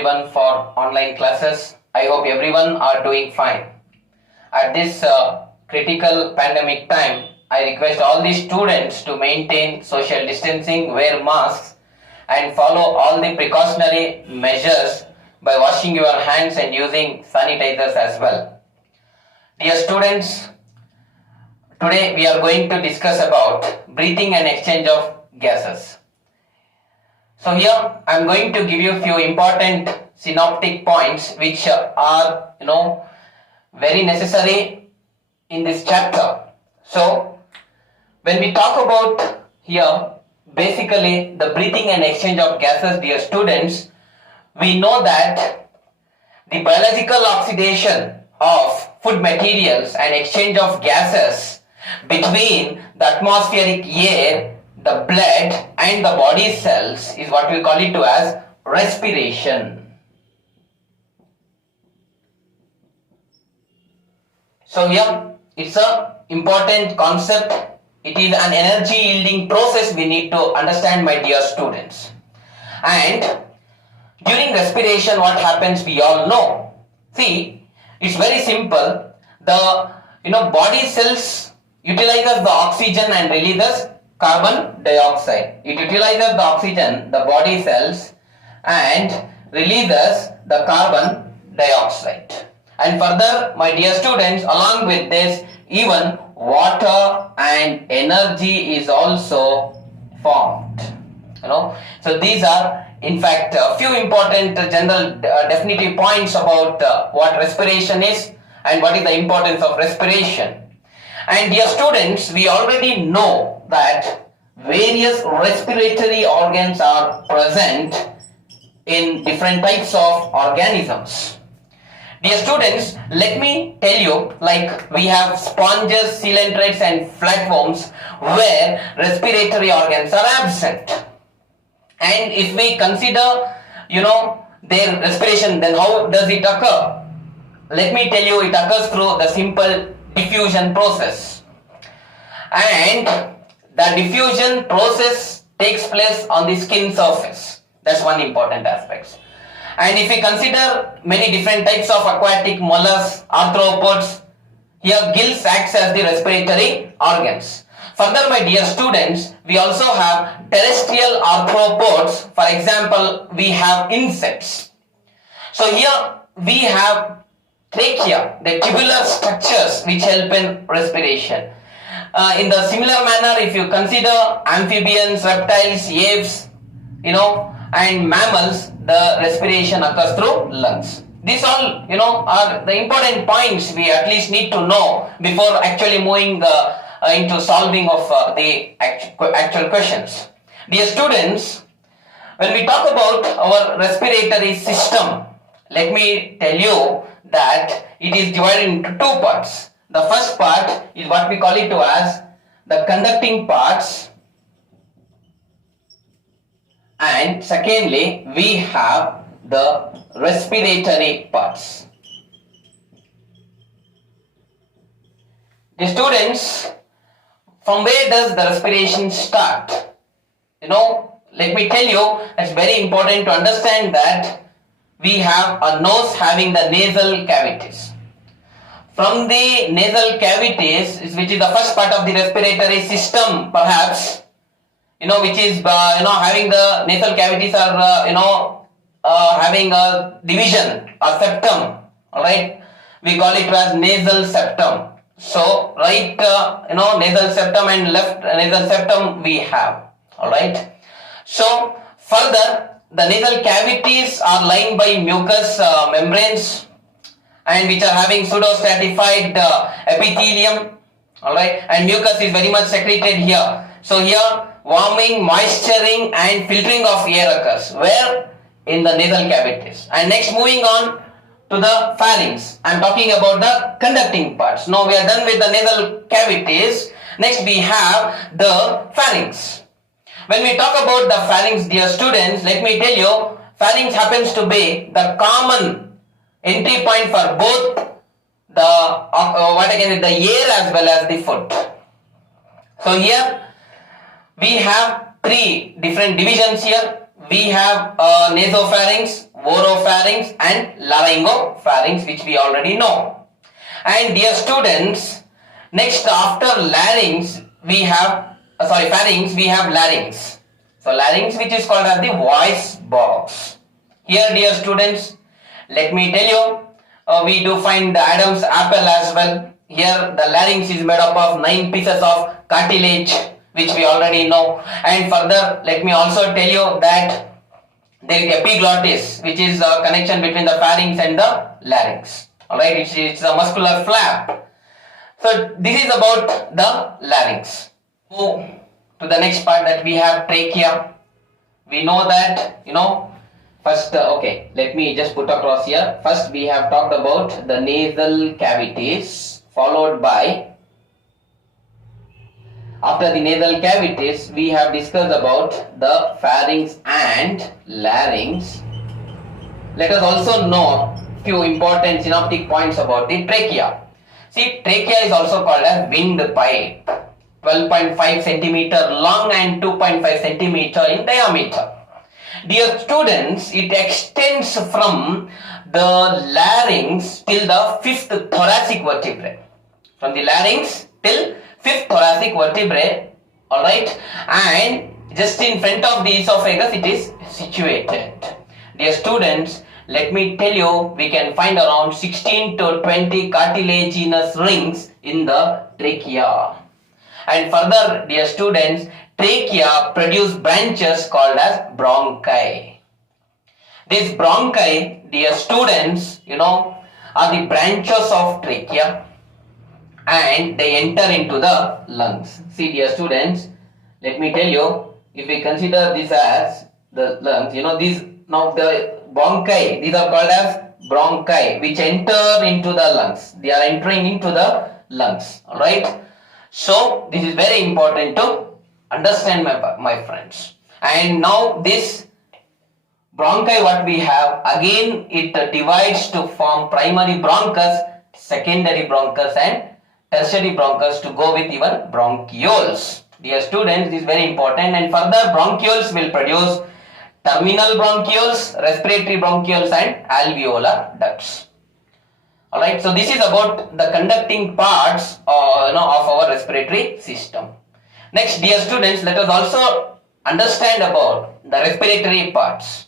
everyone for online classes. I hope everyone are doing fine. At this critical pandemic time, I request all the students to maintain social distancing, wear masks and follow all the precautionary measures by washing your hands and using sanitizers as well. Dear students, today we are going to discuss about breathing and exchange of gases. So here I am going to give you a few important synoptic points which are very necessary in this chapter. So when we talk about here basically the breathing and exchange of gases, dear students, we know that the biological oxidation of food materials and exchange of gases between the atmospheric air, the blood and the body cells is what we call it as respiration. So here it's an important concept. It is an energy yielding process we need to understand, my dear students. And during respiration what happens we all know. See, it's very simple. The body cells utilizes the oxygen and releases carbon dioxide. It utilizes the oxygen, the body cells, and releases the carbon dioxide. And further, my dear students, along with this, even water and energy is also formed. So these are in fact a few important general definitive points about what respiration is and what is the importance of respiration. And dear students, we already know that various respiratory organs are present in different types of organisms. Dear students, let me tell you, like we have sponges, coelenterates and flatworms where respiratory organs are absent. And if we consider, their respiration, then how does it occur? Let me tell you, it occurs through the simple diffusion process. And the diffusion process takes place on the skin surface. That's one important aspect. And if we consider many different types of aquatic mollusks, arthropods, here gills acts as the respiratory organs. Further, my dear students, we also have terrestrial arthropods. For example, we have insects. So here we have trachea, the tubular structures which help in respiration. In the similar manner, if you consider amphibians, reptiles, apes, and mammals, the respiration occurs through lungs. These all, are the important points we at least need to know before actually moving into solving of the actual questions. Dear students, when we talk about our respiratory system, let me tell you that it is divided into two parts. The first part is what we call it as the conducting parts, and secondly we have the respiratory parts. The students, from where does the respiration start? Let me tell you, it's very important to understand that we have a nose having the nasal cavities. From the nasal cavities, which is the first part of the respiratory system perhaps, which is having the nasal cavities are having a division, a septum, alright, we call it as nasal septum. So right nasal septum and left nasal septum we have, alright. So further, the nasal cavities are lined by mucous membranes and which are having pseudostratified epithelium, alright, and mucus is very much secreted here. So here warming, moisturing and filtering of air occurs. Where? In the nasal cavities. And next, moving on to the pharynx. I am talking about the conducting parts. Now we are done with the nasal cavities. Next we have the pharynx. When we talk about the pharynx, dear students, let me tell you, pharynx happens to be the common entry point for both the air as well as the food. So here we have three different divisions here. we have nasopharynx, oropharynx and laryngopharynx, which we already know. And dear students, next after larynx we have pharynx, we have larynx. So larynx, which is called as the voice box. Here dear students, let me tell you, we do find the Adam's apple as well. Here the larynx is made up of 9 pieces of cartilage, which we already know. And further, let me also tell you that there is epiglottis, which is a connection between the pharynx and the larynx. Alright, it's a muscular flap. So this is about the larynx. Go to the next part, that we have trachea. We know that, first, okay, let me just put across here. First, we have talked about the nasal cavities, followed by, after the nasal cavities, we have discussed about the pharynx and larynx. Let us also know few important synoptic points about the trachea. See, trachea is also called as windpipe, 12.5 centimeter long and 2.5 centimeter in diameter. Dear students, it extends from the larynx till the 5th thoracic vertebrae. From the larynx till 5th thoracic vertebrae, alright, and just in front of the esophagus it is situated. Dear students, let me tell you, we can find around 16 to 20 cartilaginous rings in the trachea. And further, dear students, trachea produce branches called as bronchi. These bronchi, dear students, are the branches of trachea, and they enter into the lungs. See, dear students, let me tell you, if we consider this as the lungs, now the bronchi, these are called as bronchi, which enter into the lungs. They are entering into the lungs. Alright. So this is very important to understand, my friends. And now this bronchi, what we have, again it divides to form primary bronchus, secondary bronchus and tertiary bronchus, to go with even bronchioles. Dear students, this is very important, and further bronchioles will produce terminal bronchioles, respiratory bronchioles and alveolar ducts. Alright, so this is about the conducting parts of our respiratory system. Next, dear students, let us also understand about the respiratory parts.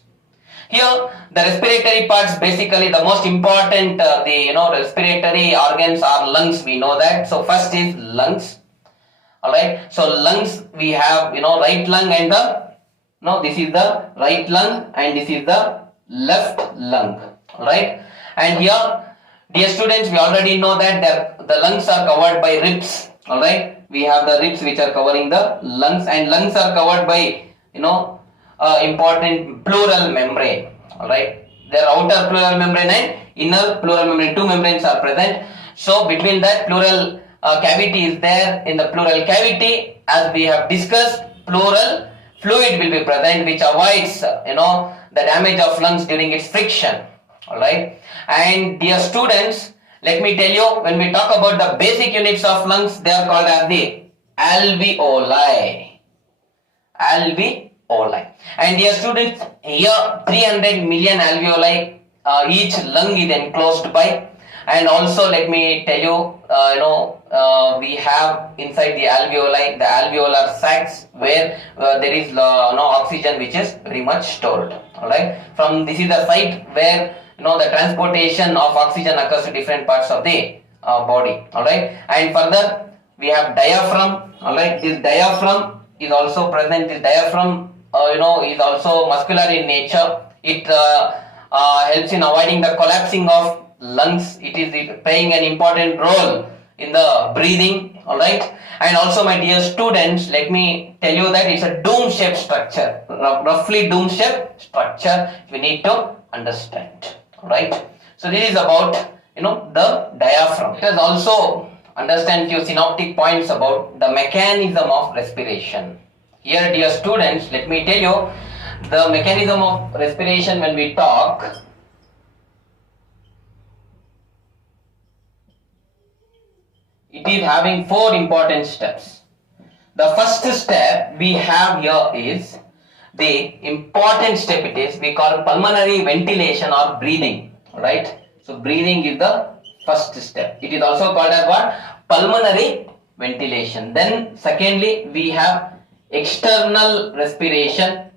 Here, the respiratory parts, basically the most important, respiratory organs are lungs, we know that. So first is lungs. Alright, so lungs, we have, right lung and this is the right lung and this is the left lung. Alright, and here, dear students, we already know that the lungs are covered by ribs. Alright, we have the ribs which are covering the lungs, and lungs are covered by, important pleural membrane. Alright, their outer pleural membrane and inner pleural membrane, 2 membranes are present. So between that, pleural cavity is there. In the pleural cavity, as we have discussed, pleural fluid will be present, which avoids the damage of lungs during its friction. Alright, and dear students, let me tell you, when we talk about the basic units of lungs, they are called as the alveoli. And dear students, here 300 million alveoli each lung is enclosed by. And also let me tell you, we have inside the alveoli the alveolar sacs, where there is oxygen which is very much stored. Alright, from this is the site where the transportation of oxygen occurs to different parts of the body. Alright, and further we have diaphragm. Alright, this diaphragm is also present. This diaphragm is also muscular in nature. It helps in avoiding the collapsing of lungs. It is playing an important role in the breathing. Alright, and also, my dear students, let me tell you that it's a dome-shaped structure, roughly dome-shaped structure we need to understand. Alright, so this is about the diaphragm. Let us also understand few synoptic points about the mechanism of respiration. Here, dear students, let me tell you the mechanism of respiration. When we talk, it is having 4 important steps. The first step we have here is the important step it is, we call pulmonary ventilation or breathing. Alright. So breathing is the first step. It is also called as what? Pulmonary ventilation. Then secondly, we have external respiration.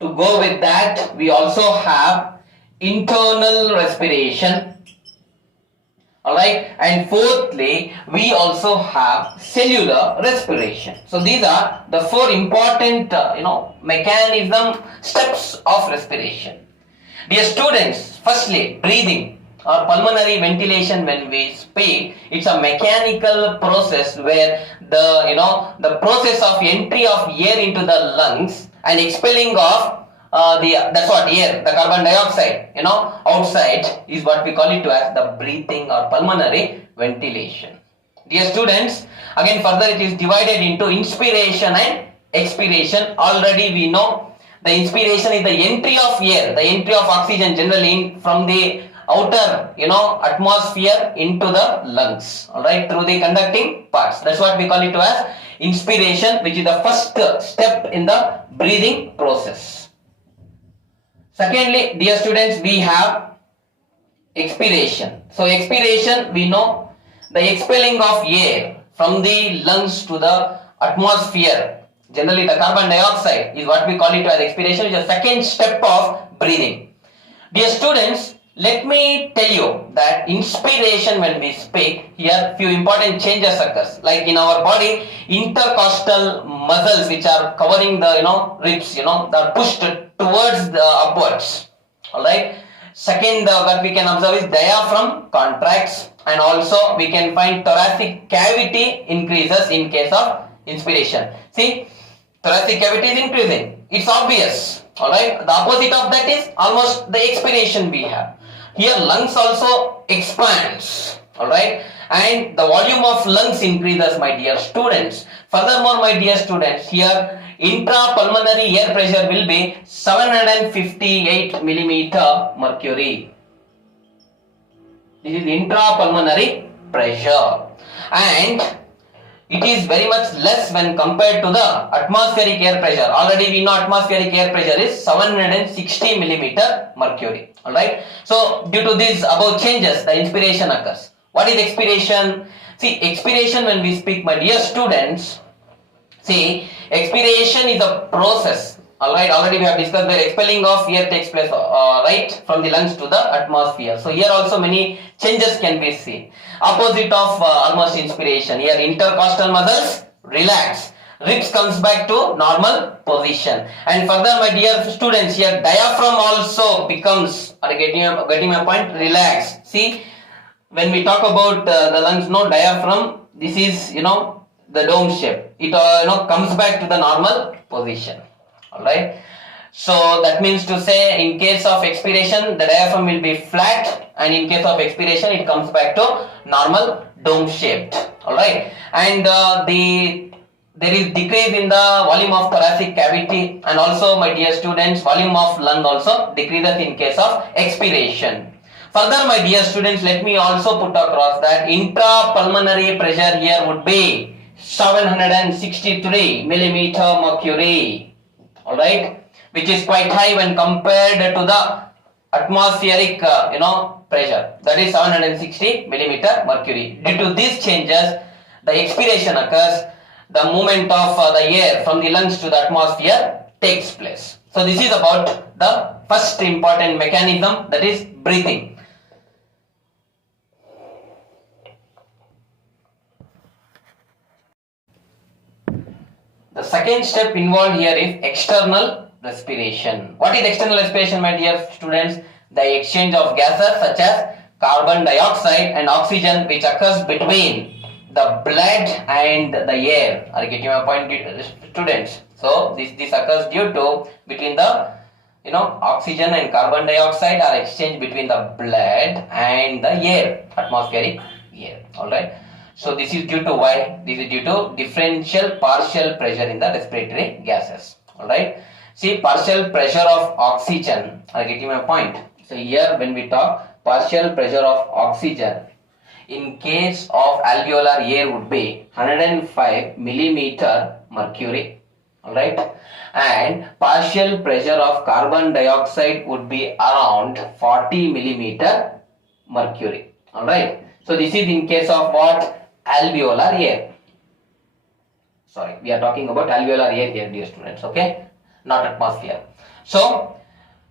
To go with that, we also have internal respiration. Alright, and fourthly, we also have cellular respiration. So these are the four important mechanism steps of respiration. Dear students, firstly, breathing or pulmonary ventilation, when we speak, it's a mechanical process where the process of entry of air into the lungs and expelling of that's what air, the carbon dioxide, outside, is what we call it as the breathing or pulmonary ventilation. Dear students, again further it is divided into inspiration and expiration. Already we know the inspiration is the entry of air, the entry of oxygen generally from the outer atmosphere into the lungs, alright, through the conducting parts. That's what we call it as inspiration, which is the first step in the breathing process. Secondly, dear students, we have expiration. So expiration, we know the expelling of air from the lungs to the atmosphere. Generally the carbon dioxide is what we call it as expiration, which is the second step of breathing. Dear students, let me tell you that inspiration, when we speak here, few important changes occurs. Like in our body, intercostal muscles which are covering the ribs, they are pushed towards the upwards. Alright. Second, what we can observe is diaphragm contracts, and also we can find thoracic cavity increases in case of inspiration. See, thoracic cavity is increasing. It's obvious. Alright. The opposite of that is almost the expiration we have. Here lungs also expands. Alright. And the volume of lungs increases, my dear students. Furthermore, my dear students, here intrapulmonary air pressure will be 758 millimeter mercury. This is intrapulmonary pressure, and it is very much less when compared to the atmospheric air pressure. Already we know atmospheric air pressure is 760 millimeter mercury. Alright. So due to these above changes, the inspiration occurs. What is expiration? See, expiration, when we speak, my dear students, see, expiration is a process. Alright, already we have discussed where expelling of air takes place, right, from the lungs to the atmosphere. So here also many changes can be seen. Opposite of almost inspiration. Here intercostal muscles relax. Ribs comes back to normal position. And further, my dear students, here diaphragm also becomes, getting my point, relax. See, when we talk about the lungs, no diaphragm, this is, the dome shape. It comes back to the normal position. Alright. So that means to say, in case of expiration, the diaphragm will be flat, and in case of expiration, it comes back to normal dome shaped. Alright. And there is decrease in the volume of thoracic cavity, and also, my dear students, volume of lung also decreases in case of expiration. Further, my dear students, let me also put across that intrapulmonary pressure here would be 763 millimeter mercury. Alright, which is quite high when compared to the atmospheric pressure, that is 760 millimeter mercury. Due to these changes, the expiration occurs, the movement of the air from the lungs to the atmosphere takes place. So this is about the first important mechanism, that is breathing. The second step involved here is external respiration. What is external respiration, my dear students? The exchange of gases such as carbon dioxide and oxygen, which occurs between the blood and the air. Are you getting my point, students? So this occurs due to between the oxygen and carbon dioxide are exchanged between the blood and the air, atmospheric air. Alright. So this is due to why? This is due to differential partial pressure in the respiratory gases. Alright. See, partial pressure of oxygen. Are you getting my point? So here when we talk partial pressure of oxygen, in case of alveolar air would be 105 millimeter mercury. alright, and partial pressure of carbon dioxide would be around 40 millimeter mercury, alright. So this is in case of what? Alveolar air. Sorry, we are talking about alveolar air here, dear students, okay, not atmosphere. So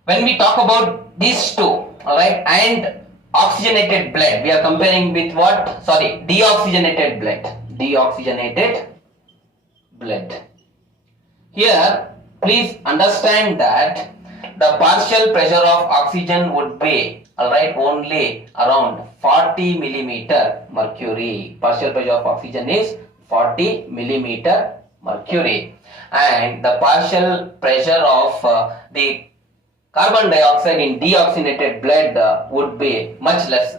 when we talk about these two, alright, and oxygenated blood, we are comparing with what? Sorry, deoxygenated blood. Deoxygenated blood. Here, please understand that the partial pressure of oxygen would be, alright, only around 40 millimeter mercury. Partial pressure of oxygen is 40 millimeter mercury, and the partial pressure of the carbon dioxide in deoxygenated blood would be much less,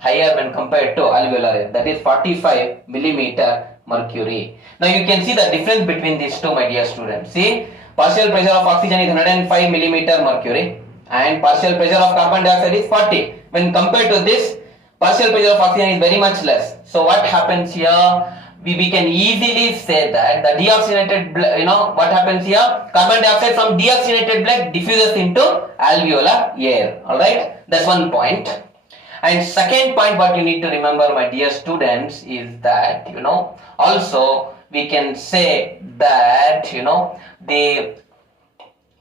higher when compared to alveolar air, that is 45 millimeter mercury. Now you can see the difference between these two, my dear students. See, partial pressure of oxygen is 105 millimeter mercury and partial pressure of carbon dioxide is 40. When compared to this, partial pressure of oxygen is very much less. So what happens here? We can easily say that the deoxygenated blood, what happens here? Carbon dioxide from deoxygenated blood diffuses into alveolar air. Alright, that's one point. And second point, what you need to remember, my dear students, is that also we can say that the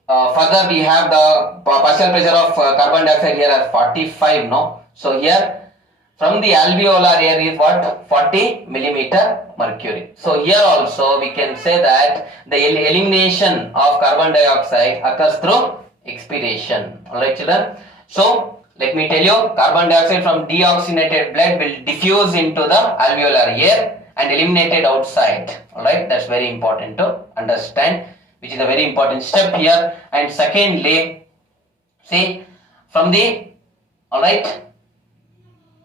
further we have the partial pressure of carbon dioxide here as 45. No, so here from the alveolar air is what? 40 millimeter mercury. So here also we can say that the elimination of carbon dioxide occurs through expiration. Alright children. So let me tell you, carbon dioxide from deoxygenated blood will diffuse into the alveolar air and eliminated outside. Alright, that's very important to understand, which is a very important step here. And secondly, see, from the, alright,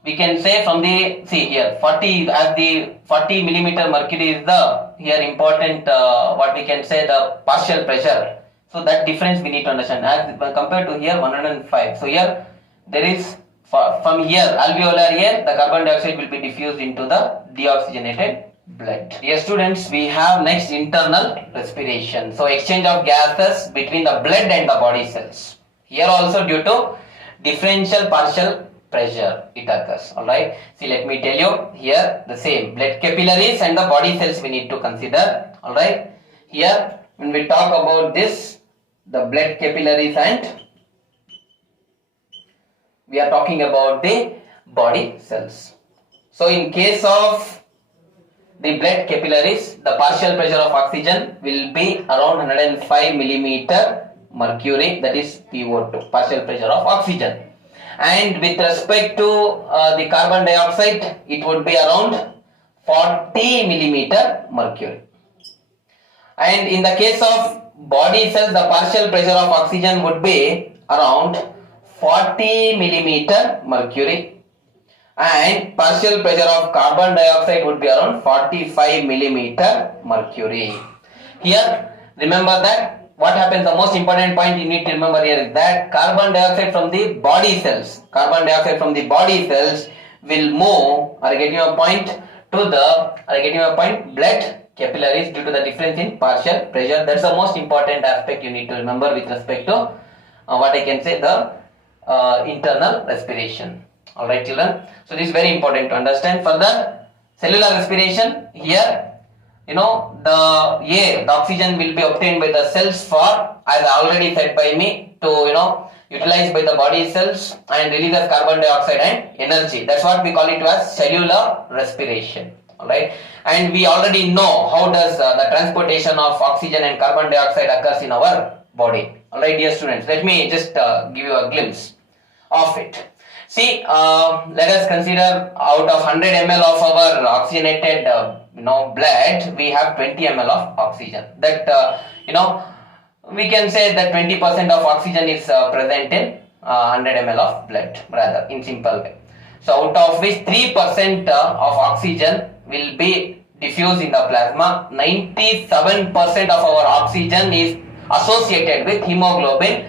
we can say from the, see here 40, as the 40 millimeter mercury is the here important what we can say the partial pressure. So that difference we need to understand as compared to here 105. So here there is from here alveolar air, the carbon dioxide will be diffused into the deoxygenated blood. Dear students, we have next internal respiration. So exchange of gases between the blood and the body cells. Here also due to differential partial pressure it occurs. Alright, see, let me tell you here the same blood capillaries and the body cells we need to consider. Alright, here when we talk about this, the blood capillaries, and we are talking about the body cells. So in case of the blood capillaries, the partial pressure of oxygen will be around 105 millimeter mercury, that is PO2, partial pressure of oxygen. And with respect to the carbon dioxide, it would be around 40 millimeter mercury. And in the case of body cells, the partial pressure of oxygen would be around 40 millimeter mercury, and partial pressure of carbon dioxide would be around 45 millimeter mercury. Here, remember that what happens, the most important point you need to remember here is that carbon dioxide from the body cells will move, are getting a point, to the, are getting a point, blood capillaries due to the difference in partial pressure. That's the most important aspect you need to remember with respect to what I can say, the internal respiration. Alright children, so this is very important to understand. Further, cellular respiration, here the air, the oxygen will be obtained by the cells for, as already said by me, to utilized by the body cells and releases carbon dioxide and energy. That's what we call it as cellular respiration. Alright, and we already know how does the transportation of oxygen and carbon dioxide occurs in our body. Alright dear students, let me just give you a glimpse of it. See, let us consider out of 100 ml of our oxygenated blood, we have 20 ml of oxygen. That we can say that 20% of oxygen is present in 100 ml of blood, rather in simple way. So out of which 3% of oxygen will be diffused in the plasma. 97% of our oxygen is associated with hemoglobin,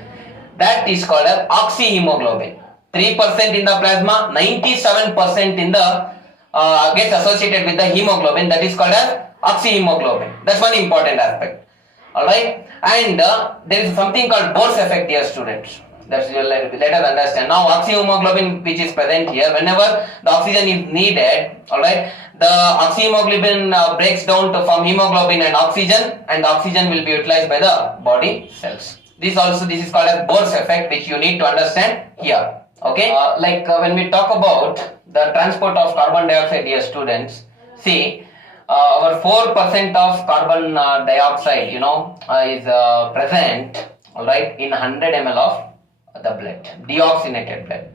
that is called as oxyhemoglobin. 3% in the plasma, 97% in the gets associated with the hemoglobin, that is called as oxyhemoglobin. That's one important aspect. Alright, and there is something called Bohr's effect, dear students. That's let us understand. Now oxyhemoglobin which is present here, whenever the oxygen is needed, alright, the oxyhemoglobin breaks down to form hemoglobin and the oxygen will be utilized by the body cells. This is called as Bohr's effect, which you need to understand here. Okay, when we talk about the transport of carbon dioxide, dear students, see, our 4% of carbon dioxide, is present, alright, in 100 ml of the blood, deoxygenated blood.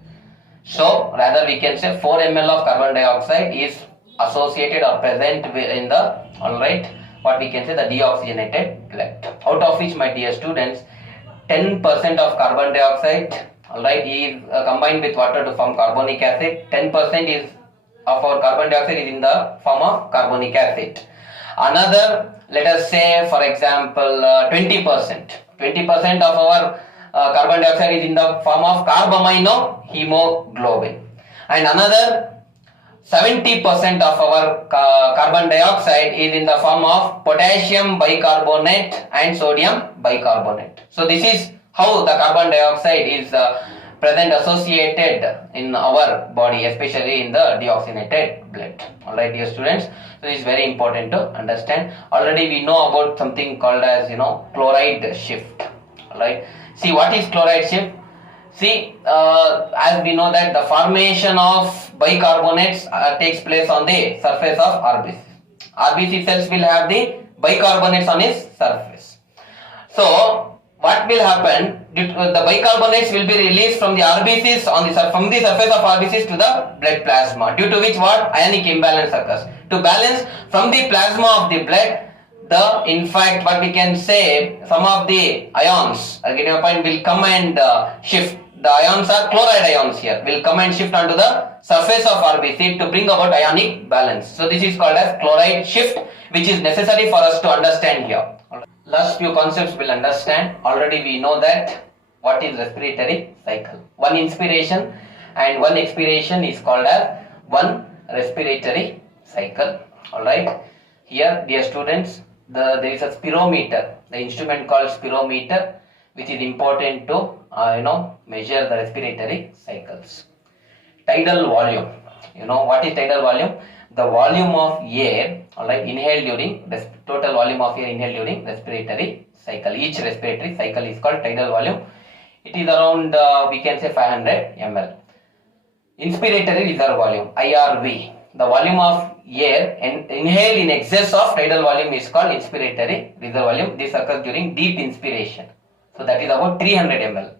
So rather we can say 4 ml of carbon dioxide is associated or present in the, alright, what we can say the deoxygenated blood. Out of which, my dear students, 10% of carbon dioxide, alright, is combined with water to form carbonic acid. 10% is of our carbon dioxide is in the form of carbonic acid. Another, let us say for example 20% of our carbon dioxide is in the form of carbamino hemoglobin, and another 70% of our carbon dioxide is in the form of potassium bicarbonate and sodium bicarbonate. So this is how the carbon dioxide is present associated in our body, especially in the deoxygenated blood. Alright, dear students, so it is very important to understand. Already we know about something called as chloride shift. Alright, see, what is chloride shift? See, as we know that the formation of bicarbonates takes place on the surface of RBC. RBC cells will have the bicarbonates on its surface. So what will happen? The bicarbonates will be released from the RBCs from the surface of RBCs to the blood plasma, due to which what? Ionic imbalance occurs. To balance from the plasma of the blood, in fact what we can say, some of the ions, getting a point, will come and shift. The ions are chloride ions here, will come and shift onto the surface of RBC to bring about ionic balance. So this is called as chloride shift, which is necessary for us to understand here. Last few concepts we'll understand. Already we know that what is respiratory cycle. One inspiration and one expiration is called as one respiratory cycle. Alright. Here, dear students, there is a spirometer, the instrument called spirometer, which is important to measure the respiratory cycles. Tidal volume. What is tidal volume? The volume of air, alright, inhaled during total volume of air inhaled during respiratory cycle. Each respiratory cycle is called tidal volume. It is around we can say 500 ml. Inspiratory reserve volume, IRV. The volume of air inhaled in excess of tidal volume is called inspiratory reserve volume. This occurs during deep inspiration. So that is about 300 ml.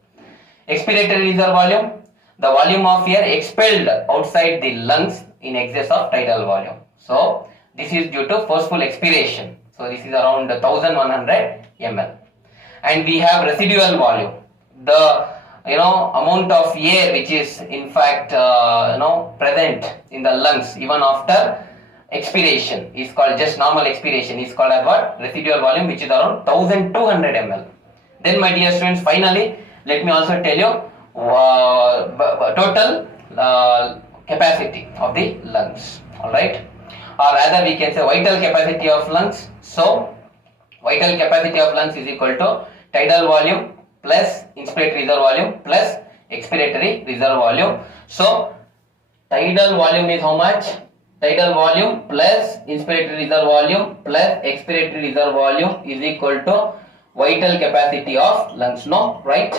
Expiratory reserve volume, the volume of air expelled outside the lungs in excess of tidal volume. So this is due to forceful expiration. So this is around 1100 ml. And we have residual volume, the amount of air which is in fact present in the lungs even after expiration is called, just normal expiration is called as what? Residual volume, which is around 1200 ml. Then my dear students, finally let me also tell you total capacity of the lungs. Alright, or rather we can say vital capacity of lungs. So vital capacity of lungs is equal to tidal volume plus inspiratory reserve volume plus expiratory reserve volume. So tidal volume is how much? Tidal volume plus inspiratory reserve volume plus expiratory reserve volume is equal to vital capacity of lungs. No, right?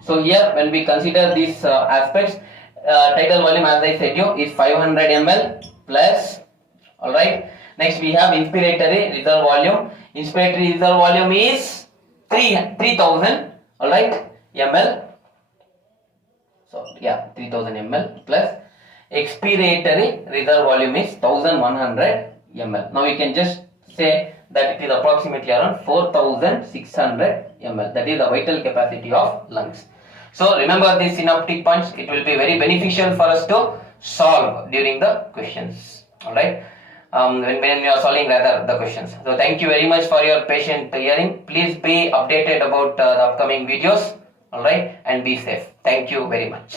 So here when we consider these aspects, tidal volume, as I said you, is 500 ml plus. Alright, next we have inspiratory reserve volume. Inspiratory reserve volume is 3000, alright, ml. So yeah, 3000 ml plus expiratory reserve volume is 1100 ml. Now we can just say that it is approximately around 4600 ml. That is the vital capacity of lungs. So remember these synoptic points. It will be very beneficial for us to solve during the questions. Alright, when you are solving rather the questions. So thank you very much for your patient hearing. Please be updated about the upcoming videos. Alright, and be safe. Thank you very much.